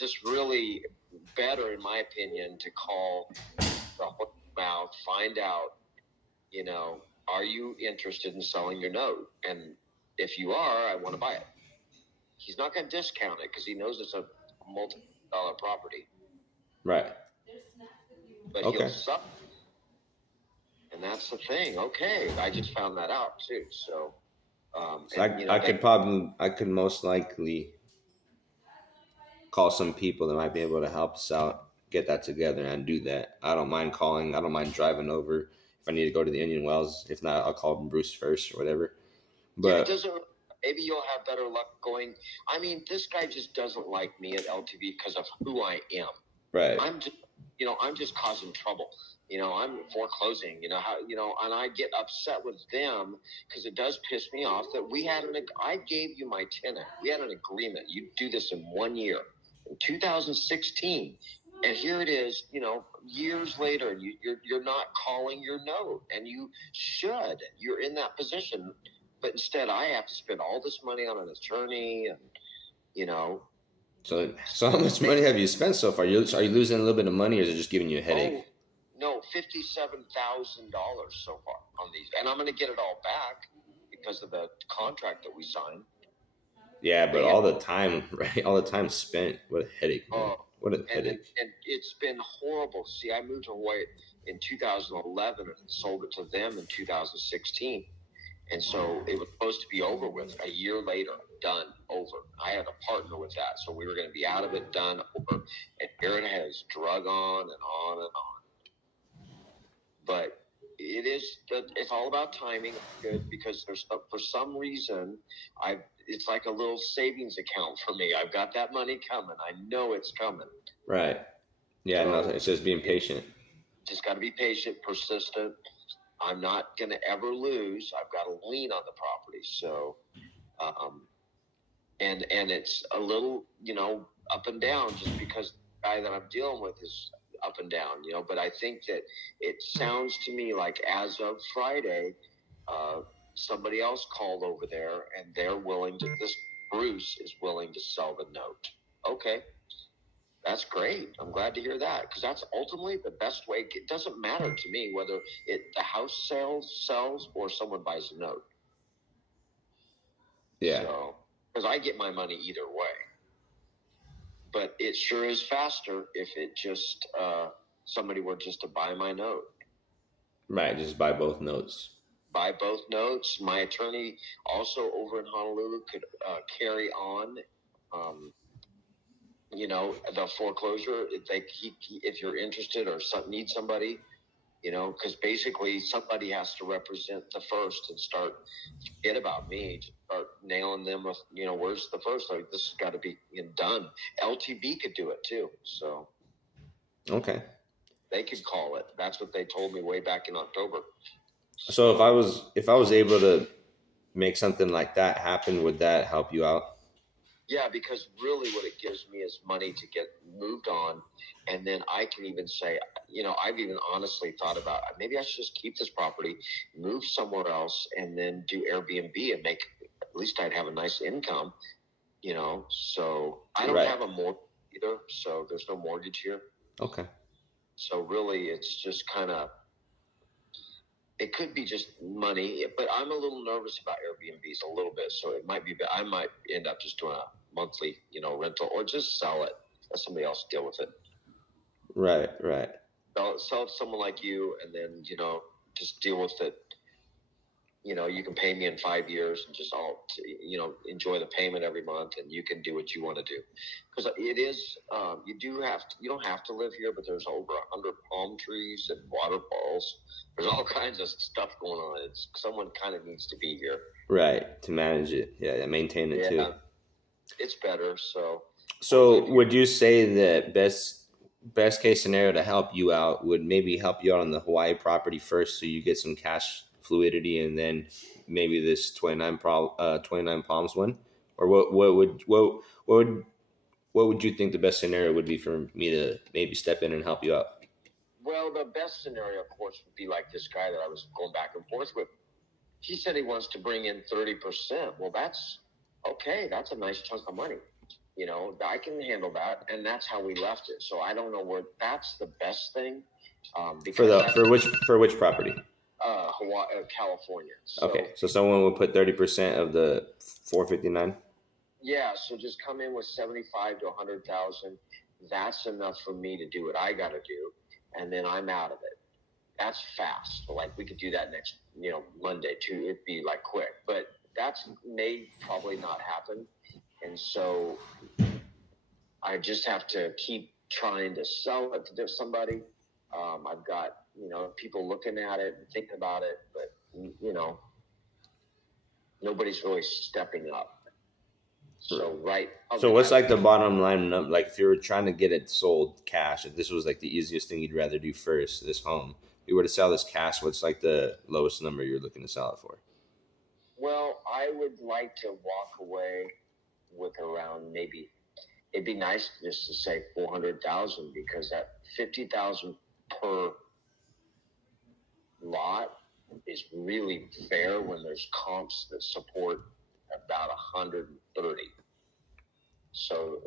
just really better, in my opinion, to call the mouth, find out, are you interested in selling your note? And if you are, I want to buy it. He's not going to discount it because he knows it's a multi-dollar property. Right. But he'll sell. And that's the thing. Okay, I just found that out too. So, I could most likely call some people that might be able to help us out, get that together, and do that. I don't mind calling. I don't mind driving over if I need to go to the Indian Wells. If not, I'll call Bruce first or whatever. But it doesn't. Maybe you'll have better luck going. I mean, this guy just doesn't like me at LTV because of who I am. Right. I'm just causing trouble. I'm foreclosing. And I get upset with them because it does piss me off that I gave you my tenant. We had an agreement. You do this in 1 year, in 2016, and here it is. Years later, you're not calling your note, and you should. You're in that position, but instead, I have to spend all this money on an attorney, and So how much money have you spent so far? Are you losing a little bit of money, or is it just giving you a headache? Oh, no, $57,000 so far on these, and I'm going to get it all back because of the contract that we signed. Yeah, but all the time, right? All the time spent. What a headache! What a headache! And it's been horrible. See, I moved to Hawaii in 2011 and sold it to them in 2016. And so it was supposed to be over with a year later, done, over. I had a partner with that. So we were going to be out of it, done, over. And here it has drug on and on and on. But it's all about timing. Good, because for some reason, it's like a little savings account for me. I've got that money coming. I know it's coming. Right. Yeah, so, it's just being patient. Just got to be patient, persistent. I'm not going to ever lose. I've got a lien on the property. So, and it's a little, up and down just because the guy that I'm dealing with is up and down, but I think that it sounds to me like as of Friday, somebody else called over there and this Bruce is willing to sell the note. Okay. That's great. I'm glad to hear that because that's ultimately the best way. It doesn't matter to me whether the house sells or someone buys a note. Yeah. So, because I get my money either way. But it sure is faster if it just somebody were just to buy my note. Right. Just buy both notes. Buy both notes. My attorney also over in Honolulu could carry on. The foreclosure, if you're interested or need somebody, because basically somebody has to represent the first and forget about me, to start nailing them with, where's the first? Like, this has got to be done. LTV could do it too. So. Okay. They could call it. That's what they told me way back in October. So if I was able to make something like that happen, would that help you out? Yeah, because really what it gives me is money to get moved on. And then I can even say, I've even honestly thought about maybe I should just keep this property, move somewhere else, and then do Airbnb and at least I'd have a nice income, So I don't have a mortgage either. So there's no mortgage here. Okay. So really it's just it could be just money, but I'm a little nervous about Airbnbs a little bit. So it might be, I might end up just doing a monthly, rental or just sell it. Let somebody else deal with it. Right. Sell it to someone like you and then, just deal with it. You can pay me in 5 years and just enjoy the payment every month and you can do what you want to do. Because it is, you don't have to live here, but there's over 100 palm trees and waterfalls. There's all kinds of stuff going on. Someone kind of needs to be here. Right. To manage it. Yeah. Maintain it too. It's better. So would you say that best case scenario to help you out would maybe help you out on the Hawaii property first so you get some cash fluidity and then maybe this 29 Palms one? Or what would you think the best scenario would be for me to maybe step in and help you out? Well, the best scenario, of course, would be like this guy that I was going back and forth with. He said he wants to bring in 30%. Well, that's okay. That's a nice chunk of money. I can handle that, and that's how we left it. So I don't know where that's the best thing, because for which property? Hawaii, California. Okay, so someone would put 30% of the 459. Yeah, so just come in with 75 to 100,000. That's enough for me to do what I got to do, and then I'm out of it. That's fast. Like we could do that next, Monday too. It'd be like quick, but that's may probably not happen, and so I just have to keep trying to sell it to somebody. I've got people looking at it and thinking about it, but nobody's really stepping up. So So what's like the bottom line? Like if you were trying to get it sold cash, if this was like the easiest thing you'd rather do first, this home, if you were to sell this cash, what's like the lowest number you're looking to sell it for? Well, I would like to walk away with around maybe. It'd be nice just to say 400,000, because that 50,000 per lot is really fair when there's comps that support about 130. So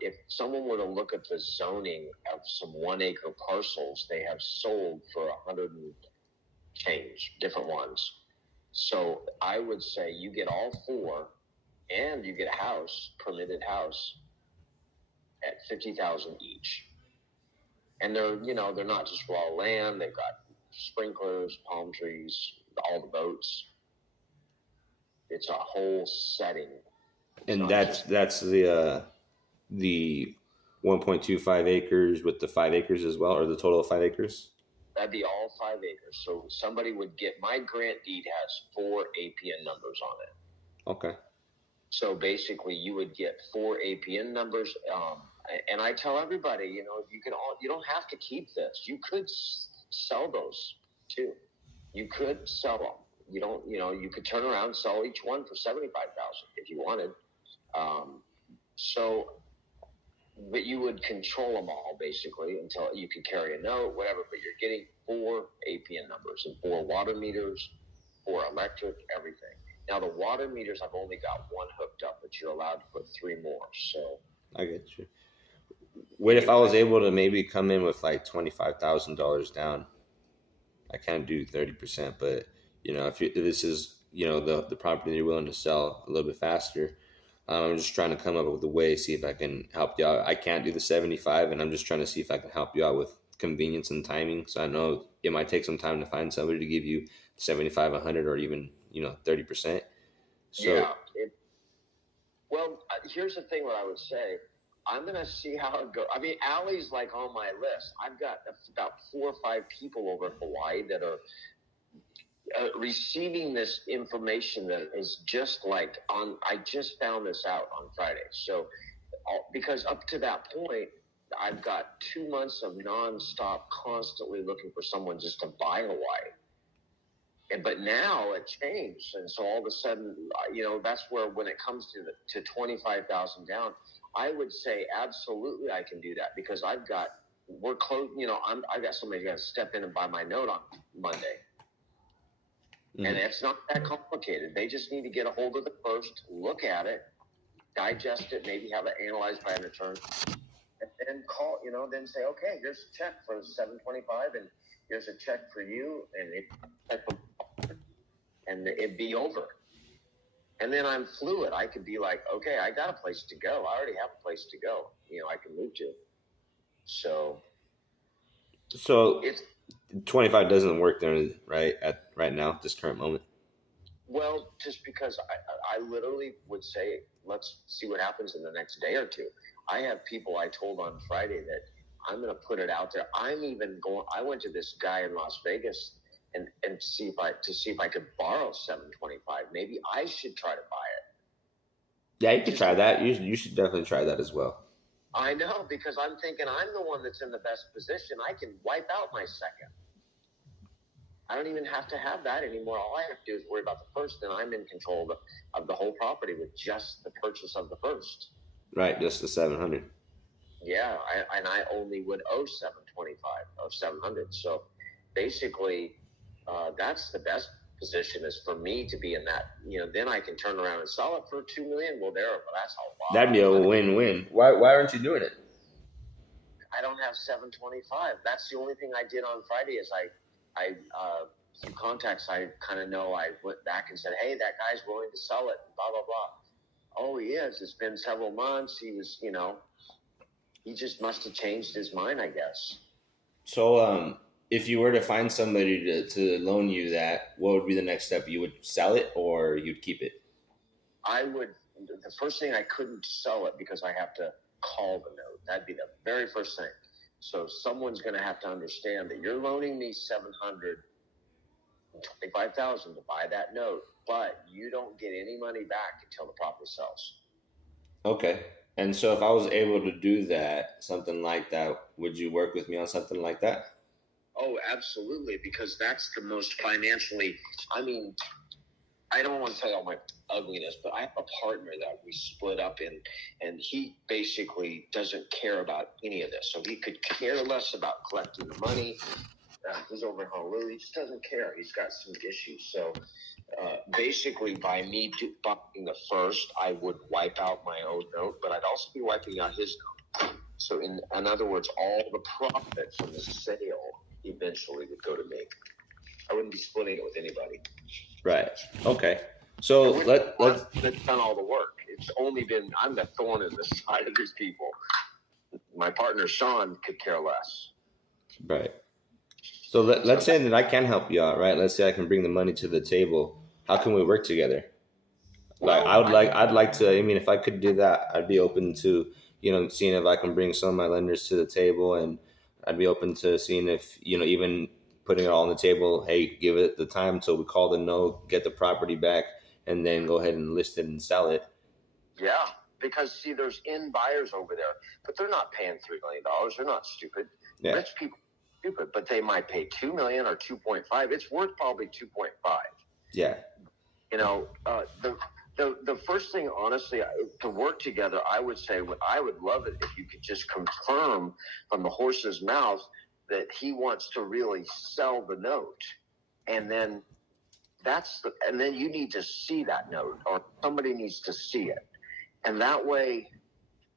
if someone were to look at the zoning of some 1 acre parcels, they have sold for 100 and change, different ones. So I would say you get all four, and you get a house, permitted house, at 50,000 each. And they're not just raw land. They've got sprinklers, palm trees, all the boats. It's a whole setting. And that's the 1.25 acres with the 5 acres as well, or the total of 5 acres? That'd be all 5 acres. So somebody would get, my grant deed has 4 APN numbers on it. Okay. So basically you would get 4 APN numbers. And I tell everybody, you don't have to keep this. You could sell those too. You could sell them. You could turn around and sell each one for 75,000 if you wanted. But you would control them all basically until you could carry a note, whatever. But you're getting 4 APN numbers and 4 water meters, 4 electric, everything. Now the water meters, I've only got 1 hooked up, but you're allowed to put 3 more. So I get you. What if I was able to maybe come in with like $25,000 down? I can't do 30%, but if this is the property you're willing to sell a little bit faster, I'm just trying to come up with a way, see if I can help you out. I can't do the 75, and I'm just trying to see if I can help you out with convenience and timing. So I know it might take some time to find somebody to give you 75, 100, or even 30%. So yeah. Well, here's the thing. What I would say, I'm gonna see how it goes. I mean, Allie's like on my list. I've got about 4 or 5 people over in Hawaii that are receiving this information that is just like I just found this out on Friday. So, because up to that point, I've got 2 months of nonstop, constantly looking for someone just to buy Hawaii. But now it changed, and so all of a sudden, that's where when it comes to 25,000 down, I would say absolutely I can do that, because we're close. I've got somebody got to step in and buy my note on Monday. Mm-hmm. And it's not that complicated. They just need to get a hold of it first, look at it, digest it, maybe have it analyzed by an attorney, and then call, then say, okay, here's a check for $725, and here's a check for you, and it'd be over. And then I'm fluid. I could be like, okay, I got a place to go. I already have a place to go. I can move to. So it's 25 doesn't work there, right? At right now, this current moment. Well, just because I literally would say, let's see what happens in the next day or two. I have people I told on Friday that I'm going to put it out there. I went to this guy in Las Vegas and see if I could borrow $725. Maybe I should try to buy it. Yeah, you could try that. You should definitely try that as well. I know, because I'm thinking I'm the one that's in the best position. I can wipe out my second. I don't even have to have that anymore. All I have to do is worry about the first, and I'm in control of the whole property with just the purchase of the first. Right, just the 700. Yeah, I only would owe 725 or 700. So basically, that's the best position is for me to be in that. Then I can turn around and sell it for $2 million. Well, that's a lot. That'd be a win-win. Why aren't you doing it? I don't have 725. That's the only thing I did on Friday. Is through contacts, I kind of know. I went back and said, hey, that guy's willing to sell it. Blah blah blah. Oh, he is. It's been several months. He was, he just must have changed his mind, I guess. So, if you were to find somebody to loan you that, what would be the next step? You would sell it or you'd keep it? I would. The first thing, I couldn't sell it because I have to call the note. That'd be the very first thing. So someone's going to have to understand that you're loaning me $725,000 to buy that note, but you don't get any money back until the property sells. Okay. And so if I was able to do that, something like that, would you work with me on something like that? Oh, absolutely, because that's the most financially, I mean, I don't want to tell you all my ugliness, but I have a partner that we split up in, and he basically doesn't care about any of this. So he could care less about collecting the money. He's over in Honolulu. He just doesn't care. He's got some issues. So basically, by me buying the first, I would wipe out my own note, but I'd also be wiping out his note. So in other words, all the profit from the sale eventually would go to me. I wouldn't be splitting it with anybody. Right. Okay. So let's done all the work. It's only been, I'm the thorn in the side of these people. My partner Sean could care less. Right. So let's say that I can help you out, right? Let's say I can bring the money to the table. How can we work together? Like I'd like to. I mean, if I could do that, I'd be open to seeing if I can bring some of my lenders to the table, and I'd be open to seeing if even putting it all on the table. Hey, give it the time till we call the note, get the property back, and then go ahead and list it and sell it. Yeah, because see, there's buyers over there, but they're not paying $3 million. They're not stupid. Yeah. Rich people are stupid, but they might pay $2 million or 2.5. It's worth probably 2.5. Yeah. The first thing, honestly, to work together, I would say, I would love it if you could just confirm from the horse's mouth that he wants to really sell the note, and then and then you need to see that note, or somebody needs to see it, and that way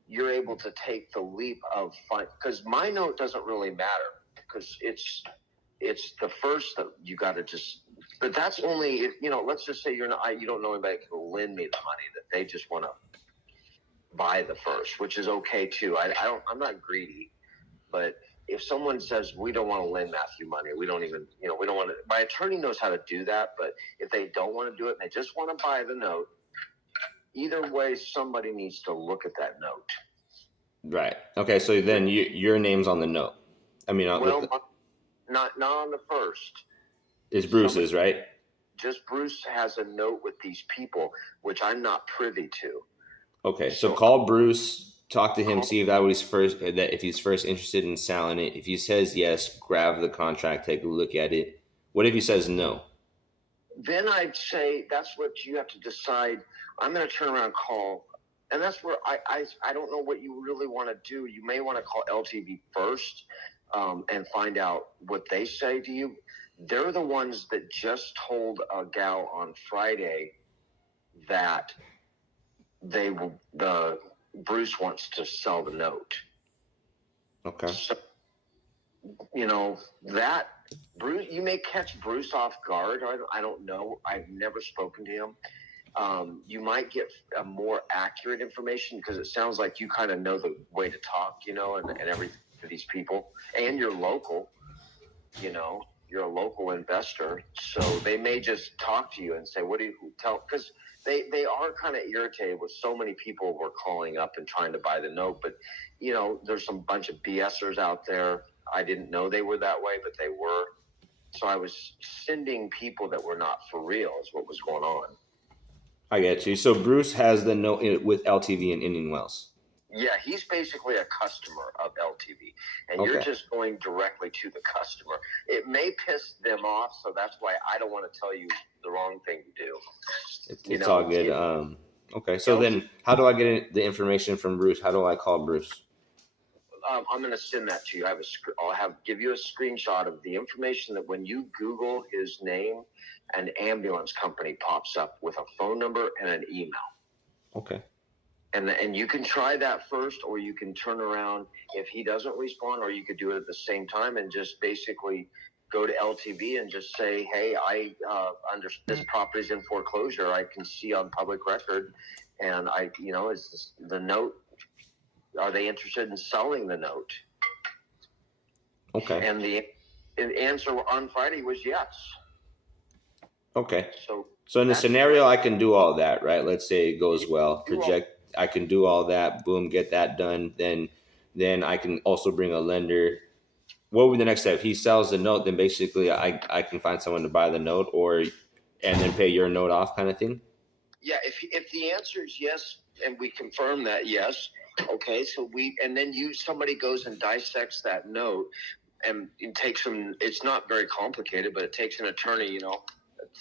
you're able to take the leap of because my note doesn't really matter because it's the first that you got to just. But that's only if let's just say you don't know anybody that can lend me the money, that they just want to buy the first, which is okay too. I'm not greedy, but if someone says we don't want to lend Matthew money, we don't even we don't want to. My attorney knows how to do that, but if they don't want to do it and they just want to buy the note, either way, somebody needs to look at that note. Right. Okay. So then your name's on the note. I mean, not on the first. It's Bruce's, right? Just Bruce has a note with these people, which I'm not privy to. Okay, so call Bruce, talk to him, see if if he's first interested in selling it. If he says yes, grab the contract, take a look at it. What if he says no? Then I'd say that's what you have to decide. I'm going to turn around and call, and that's where I don't know what you really want to do. You may want to call LTV first and find out what they say to you. They're the ones that just told a gal on Friday that Bruce wants to sell the note. Okay. So, that Bruce, you may catch Bruce off guard. I don't know. I've never spoken to him. You might get a more accurate information because it sounds like you kind of know the way to talk, and everything to these people, and you're local, you're a local investor. So they may just talk to you and say, what do you tell? Because they are kind of irritated with so many people were calling up and trying to buy the note. But, there's some bunch of BSers out there. I didn't know they were that way, but they were. So I was sending people that were not for real is what was going on. I get you. So Bruce has the note with LTV in Indian Wells. Yeah, he's basically a customer of LTV, and You're just going directly to the customer. It may piss them off, so that's why I don't want to tell you the wrong thing to do. It's all good. Okay, so then how do I get the information from Bruce? How do I call Bruce? I'm going to send that to you. I'll give you a screenshot of the information that when you Google his name, an ambulance company pops up with a phone number and an email. Okay. And you can try that first, or you can turn around if he doesn't respond, or you could do it at the same time and just basically go to LTV and just say, hey, I this property's in foreclosure. I can see on public record, and is this, the note? Are they interested in selling the note? Okay. And the answer on Friday was yes. Okay. So in the scenario, I can do all that, right? Let's say it goes well. I can do all that. Boom, get that done. Then I can also bring a lender. What would be the next step? If he sells the note, then basically I can find someone to buy the note, and then pay your note off, kind of thing. Yeah, if the answer is yes, and we confirm that yes, okay, so then somebody goes and dissects that note, and it takes them. It's not very complicated, but it takes an attorney,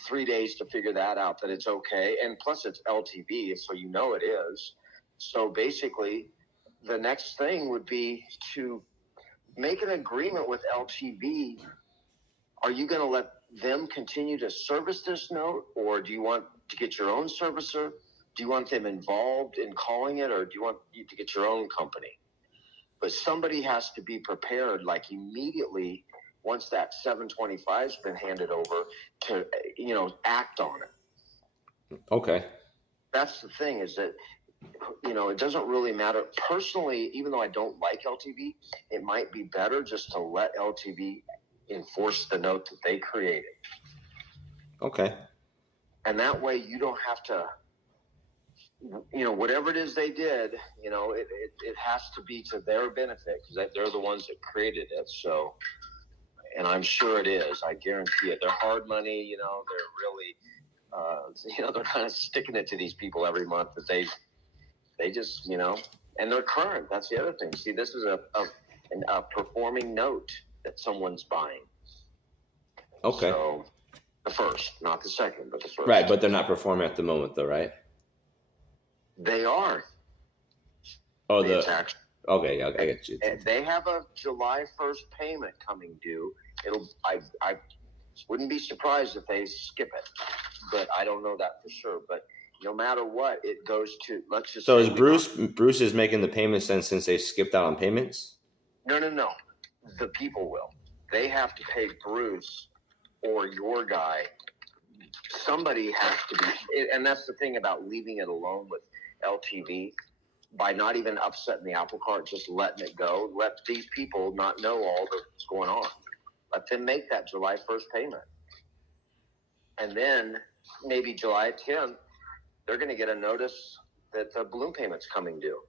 3 days to figure that out, that it's okay, and plus it's LTV, so it is. So basically, the next thing would be to make an agreement with LTV. Are you going to let them continue to service this note, or do you want to get your own servicer? Do you want them involved in calling it, or do you want to get your own company? But somebody has to be prepared, like immediately, once that 725 has been handed over, to act on it. Okay. That's the thing, is that it doesn't really matter. Personally, even though I don't like LTV, it might be better just to let LTV enforce the note that they created. Okay. And that way you don't have to, whatever it is they did, it has to be to their benefit, because they're the ones that created it. So, and I'm sure it is. I guarantee it. They're hard money, they're really, they're kind of sticking it to these people every month that they just, and they're current. That's the other thing. See, this is a performing note that someone's buying. Okay. So the first, not the second, but the first. Right, but they're not performing at the moment, though, right? They are. Oh, okay, I get you. They have a July 1st payment coming due. I wouldn't be surprised if they skip it, but I don't know that for sure. But no matter what, it goes to, let's just. So is Bruce is making the payments then, since they skipped out on payments? No. The people will. They have to pay Bruce or your guy. Somebody has to be, and that's the thing about leaving it alone with LTV. By not even upsetting the apple cart, just letting it go. Let these people not know all that's going on. Let them make that July 1st payment. And then maybe July 10th, they're going to get a notice that the balloon payment's coming due.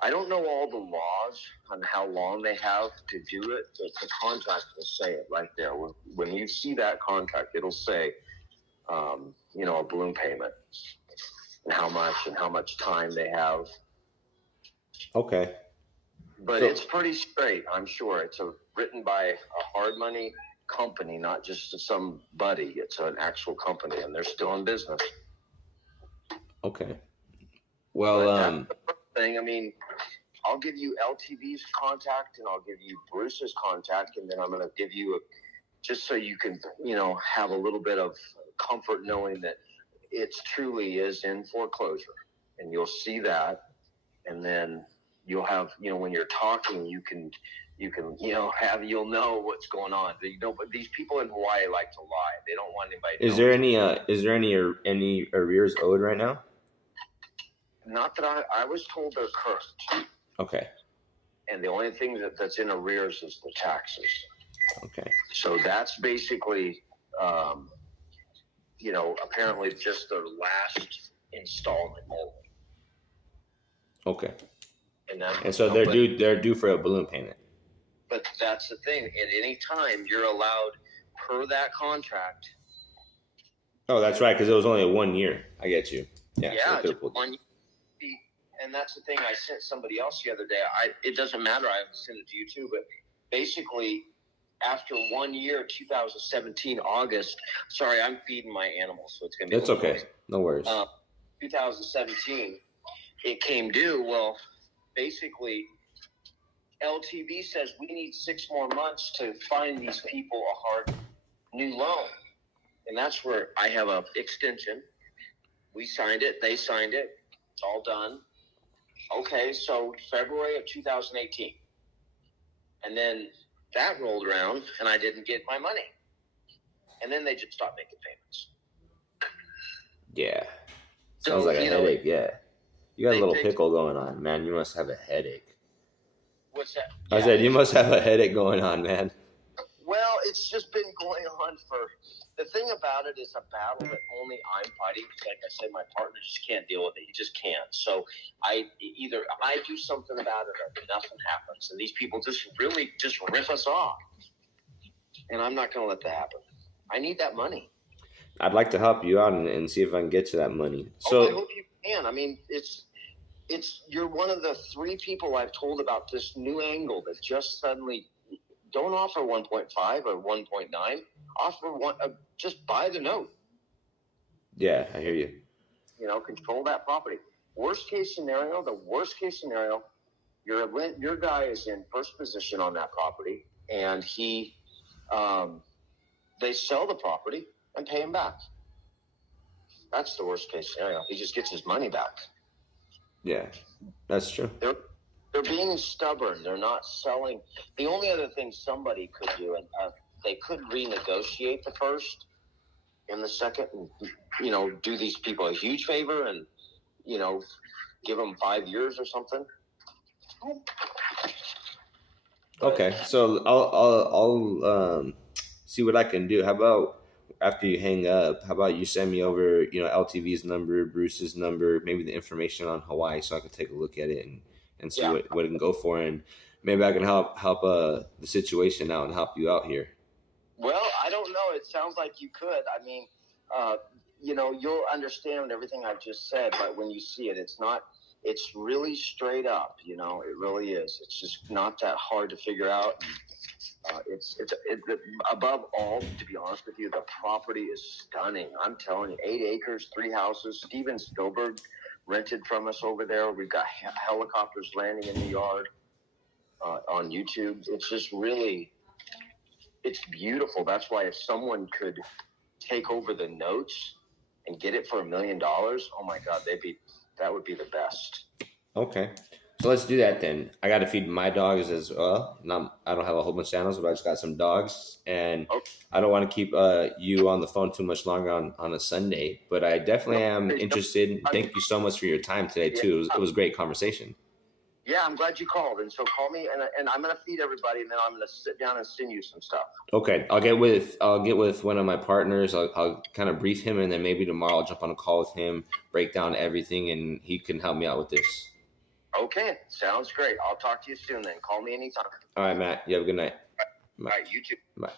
I don't know all the laws on how long they have to do it, but the contract will say it right there. When you see that contract, it'll say, a balloon payment, and how much time they have. Okay. But it's pretty straight, I'm sure. It's written by a hard money company, not just somebody. It's an actual company, and they're still in business. Okay. Well, that's the first thing. I mean, I'll give you LTV's contact, and I'll give you Bruce's contact, and then I'm going to give you just so you can, have a little bit of comfort knowing that it truly is in foreclosure, and you'll see that, and then you'll have, when you're talking, you can, you'll know what's going on. But these people in Hawaii like to lie. They don't want anybody to know. Is there any arrears owed right now? Not that I was told they're current. Okay. And the only thing that's in arrears is the taxes. Okay. So that's basically, apparently just their last installment only. Okay. And so they're due for a balloon payment. But that's the thing. At any time, you're allowed, per that contract. Oh, that's right, because it was only a 1 year. I get you. Yeah, so 1 year. And that's the thing. I sent somebody else the other day. It doesn't matter. I sent it to you too. But basically, after 1 year, 2017 August. Sorry, I'm feeding my animals, so it's gonna be. That's okay. Noisy. No worries. 2017, it came due. Well, basically, LTV says we need 6 more months to find these people a hard new loan. And that's where I have a extension. We signed it. They signed it. It's all done. Okay, so February of 2018. And then that rolled around, and I didn't get my money. And then they just stopped making payments. Yeah. Sounds like a headache, yeah. You got a little pickle going on, man. You must have a headache. What's that? I said, you must have a headache going on, man. Well, it's just been going on for... The thing about it is a battle that only I'm fighting. Like I said, my partner just can't deal with it. He just can't. So either I do something about it or nothing happens. And these people just really just rip us off. And I'm not going to let that happen. I need that money. I'd like to help you out and see if I can get to that money. So I hope you can. I mean, you're one of the 3 people I've told about this new angle that just suddenly don't offer 1.5 or 1.9. Offer just buy the note. Yeah, I hear you. Control that property. The worst case scenario, your guy is in first position on that property, and they sell the property and pay him back. That's the worst case scenario. He just gets his money back. Yeah, that's true. They're being stubborn. They're not selling. The only other thing somebody could do, and they could renegotiate the first and the second, and do these people a huge favor, and give them 5 years or something. Okay, so I'll see what I can do. How about after you hang up? How about you send me over LTV's number, Bruce's number, maybe the information on Hawaii, so I can take a look at it and see what it can go for, and maybe I can help the situation out and help you out here. Well, I don't know. It sounds like you could. I mean, you'll understand everything I've just said, but when you see it, it's really straight up. It really is. It's just not that hard to figure out. It's above all, to be honest with you, the property is stunning. I'm telling you, 8 acres, 3 houses. Steven Spielberg rented from us over there. We've got helicopters landing in the yard on YouTube. It's just really, it's beautiful. That's why if someone could take over the notes and get it for $1 million, oh my God, that would be the best. Okay. So let's do that then. I got to feed my dogs as well. I don't have a whole bunch of animals, but I just got some dogs, and I don't want to keep you on the phone too much longer on a Sunday. But I definitely am interested. Thank you so much for your time today too. It was a great conversation. Yeah, I'm glad you called, and so call me, and I'm gonna feed everybody, and then I'm gonna sit down and send you some stuff. Okay, I'll get with one of my partners. I'll kind of brief him, and then maybe tomorrow I'll jump on a call with him, break down everything, and he can help me out with this. Okay, sounds great. I'll talk to you soon then. Call me anytime. All right, Matt. You have a good night. All right, you too. Bye.